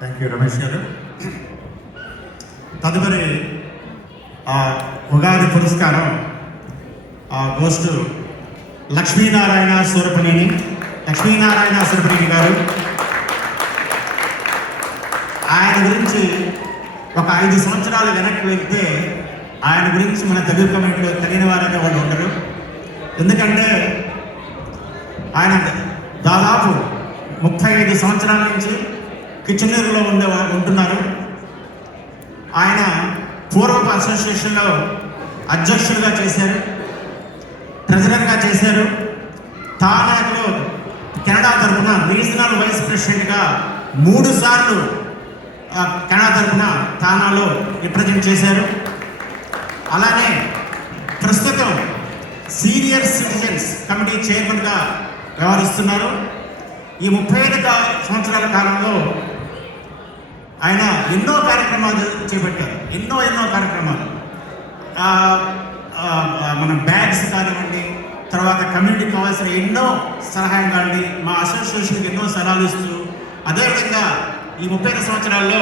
Thank you Ramesh గారు. తదుపరి ఉగాది పురస్కారం గోస్ట్ లక్ష్మీనారాయణ సూరపనేని గారు. ఆయన గురించి ఒక 5 సంవత్సరాలు వెనక్కి వెళ్తే ఆయన గురించి మన తెలుగు కమిటీలో తెలియని వారైతే వాళ్ళు ఉండరు. ఎందుకంటే ఆయన దాదాపు 35 సంవత్సరాల నుంచి కిచెనీరులో ఉంటున్నారు. ఆయన పూర్వపు అసోసియేషన్లో అధ్యక్షుడిగా చేశారు, ట్రెజరర్గా చేశారు. తానాలో కెనడా తరఫున రీజనల్ వైస్ ప్రెసిడెంట్గా 3 సార్లు కెనడా తరఫున తానాలో రిప్రజెంట్ చేశారు. అలానే ప్రస్తుతం సీనియర్ సిటిజన్స్ కమిటీ చైర్మన్గా వ్యవహరిస్తున్నారు. ఈ 35 సంవత్సరాల కాలంలో ఆయన ఎన్నో కార్యక్రమాలు చేపట్టారు. ఎన్నో కార్యక్రమాలు, మన బ్యాగ్స్ కానివ్వండి, తర్వాత కమ్యూనిటీకి కావాల్సిన ఎన్నో సలహాలు కానివ్వండి, మా అసోసియేషన్కి ఎన్నో సలహాలు ఇస్తూ, అదేవిధంగా ఈ 35 సంవత్సరాల్లో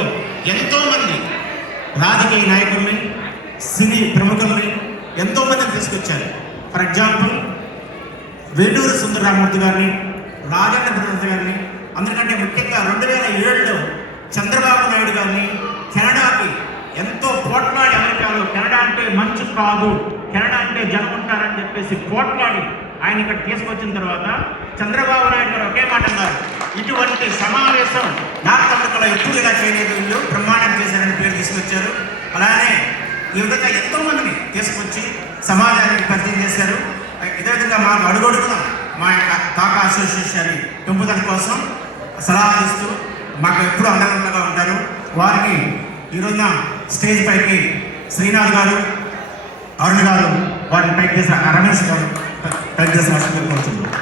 ఎంతోమంది రాజకీయ నాయకుల్ని, సినీ ప్రముఖుల్ని ఎంతోమందిని తీసుకొచ్చారు. ఫర్ ఎగ్జాంపుల్ వేటూరి సుందరరామూర్తి గారిని, రాజేంద్ర ప్రసాద్ గారిని, అందరికంటే ముఖ్యంగా 2007లో చంద్రబాబు నాయుడు గారిని కెనడాకి ఎంతో పోట్లాడి, అమెరికాలో కెనడా అంటే మంచు కాదు, కెనడా అంటే జనం ఉంటారని చెప్పేసి పోట్లాడి ఆయన ఇక్కడ తీసుకొచ్చిన తర్వాత చంద్రబాబు నాయుడు గారు ఒకే మాట అన్నారు, ఇటువంటి సమావేశం నార్త్ అమెరికాలో ఎప్పుడు ఇలా చేయలేదు, వీళ్ళు బ్రహ్మాండం చేశారని పేరు తీసుకొచ్చారు. అలానే ఈ విధంగా ఎంతోమందిని తీసుకొచ్చి సమాజానికి పరిచయం చేశారు. ఇదే విధంగా మాకు అడుగడుగున మా యొక్క తాకా అసోసియేషన్ పెంపుదల కోసం సలహాలు ఇస్తూ మాకు ఎప్పుడూ అండగా ఉంటారు. వారిని ఈరోజున స్టేజ్ పైకి శ్రీనాథ్ గారు, అరుణ్ గారు, వారిని పైకి చేసిన రమేష్ గారు పైకి చేసిన కోరుతున్నారు.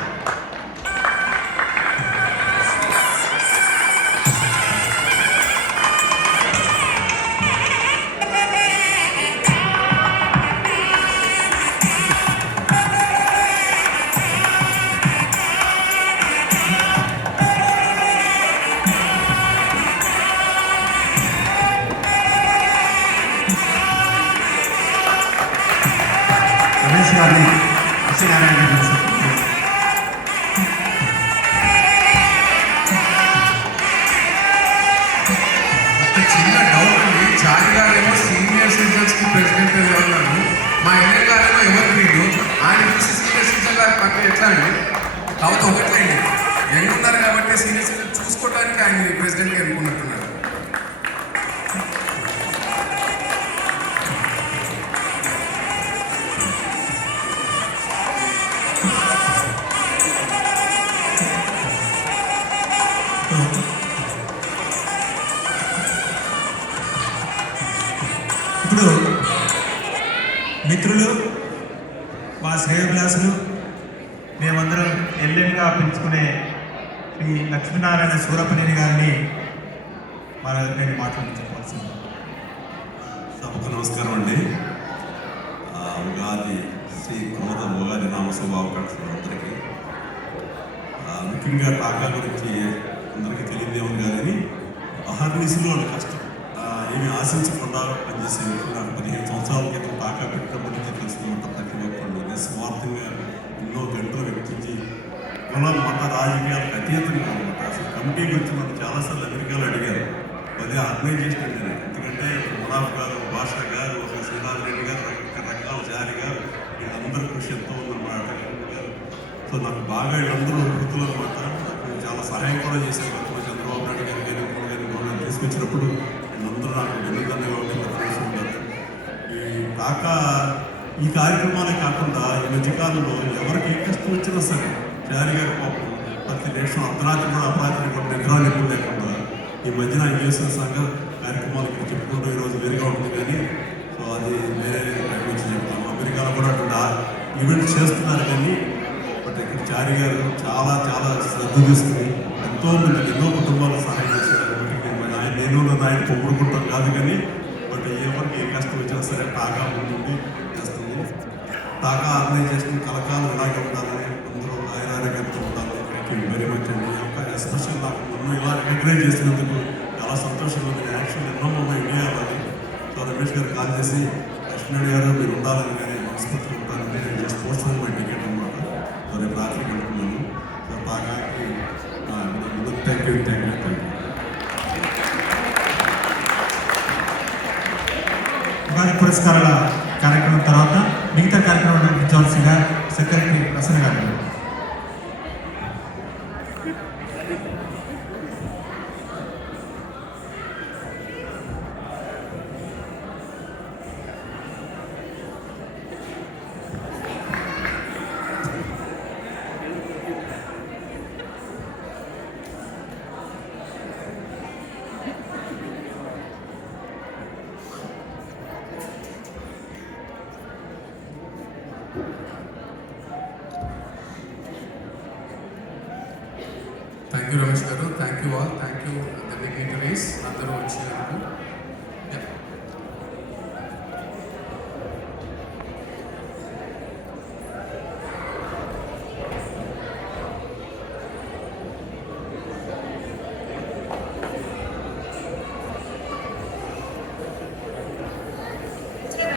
చిన్న డౌట్ ఉంది. చారి గారేమో సీనియర్ సిటిజన్స్కి ప్రెసిడెంట్ ఉన్నారు, మా ఎన్ఎల్ గారేమో ఎవరు వీళ్ళు, ఆయన చూసి సీనియర్ సిటిజన్ గారి పక్కన ఎట్లా అండి? కాబట్టి ఒకట్లేండి, యంగ్ ఉన్నారు కాబట్టి సీనియర్ సిటిజన్ చూసుకోవడానికి ఆయన ప్రెసిడెంట్గా ఎన్నుకున్నట్టున్నారు. ఇప్పుడు మిత్రులు, మా శ్రేయోభిలాసులు, మేమందరం ఎల్లెన్గా పిలుచుకునే శ్రీ లక్ష్మీనారాయణ సూరపనేని గారిని నేను మాట్లాడించుకోవాల్సింది. సభకు నమస్కారం అండి. ఉగాది శ్రీ క్రోధ ఉగాది నామ శుభాకాంక్షలు అందరికీ. ముఖ్యంగా టాకా గురించి అందరికీ తెలియదేమో కానీ అహర్నిశలో కష్టం ఏమి ఆశించకుండా పనిచేసే వ్యక్తులు. నాకు 15 సంవత్సరాల క్రితం టాకా పెట్టినప్పటి నుంచి తెలుస్తూ ఉంటారు. ప్రతి ఒక్కళ్ళు నిస్వార్థంగా ఎన్నో గంటలు వెచ్చించి కులం, మత, రాజకీయాలకు అతీతంగా అనమాట. అసలు కమిటీ గురించి మనం చాలాసార్లు అమెరికాలో అడిగారు, అదే ఆర్గనైజేషన్ అంటే. ఎందుకంటే మునాఫ్ గారు, భాష గారు, ఒక శ్రీనాథ్ రెడ్డి గారు, రకరకాల జారి గారు, వీళ్ళందరూ కృషి ఎంతో ఉందన్నమాట. సో నాకు బాగా వీళ్ళందరూ వృత్తులు అనమాట. నాకు చాలా సహాయం కూడా చేశారు. చంద్రబాబు నాయుడు గారు కానీ గవర్నమెంట్ తీసుకొచ్చినప్పుడు వీళ్ళందరూ నాకు వెనుదన్నుగా ఉండి ప్రతి ఉంటారు. ఈ కార్యక్రమాలే కాకుండా ఈ మధ్యకాలంలో ఎవరికి ఏ కష్టం వచ్చినా సరే జారీ గారి పాపం ప్రతి దేశం అర్ధరాత్రి కూడా అపరాత్రి కూడా నిద్రాలు ఎక్కువ లేకుండా ఈ మధ్యన ఆయన చేసిన సంఘ కార్యక్రమాలు ఇక్కడ చెప్పుకుంటూ ఈరోజు వేరుగా ఉంటుంది. కానీ సో అది వేరే గురించి చెప్తాము. అమెరికాలో కూడా అటువంటి ఈవెంట్స్ చేస్తున్నారు. కానీ బట్ ఇక్కడ చారి గారు చాలా శ్రద్ధ తీసుకుని ఎంతోమందికి, ఎన్నో కుటుంబాలకు సహాయం చేశారు. నేను ఆయన పొగుడుకుంటాను కాదు, కానీ బట్ ఎవరికి ఏ కష్టం వచ్చినా సరే టాకా ముందుండి చేస్తుంది. టాకా ఆర్గనైజేషన్ కలకాలం ఇలాగే ఉండాలని అందరూ ఆరోగ్యంతో ఉండాలి. థ్యాంక్ యూ వెరీ మచ్ అండి. ఎస్పెషల్ నాకు నన్ను ఇలా రికగ్నైజ్ చేసినందుకు చాలా చాలా సంతోషంగా ఉంది. యాక్చువల్ ఎన్నో ఉన్నాయి ఇండియా అని. సో రమేష్ గారు కాల్ చేసి లక్ష్మణ్ గారు మీరు ఉండాలని కానీ మనస్ఫూర్తిగా ఉంటానని నేను జస్ట్ పోస్ట్ మై టికెట్ అనమాట. సో రేపు రాత్రికి వెళ్తున్నాను. సో బాగా థ్యాంక్ యూ. ఉగాది పురస్కారాల కార్యక్రమం తర్వాత మిగతా కార్యక్రమం నడిపించవలసిందిగా సెక్రటరీ ప్రసన్న గారు.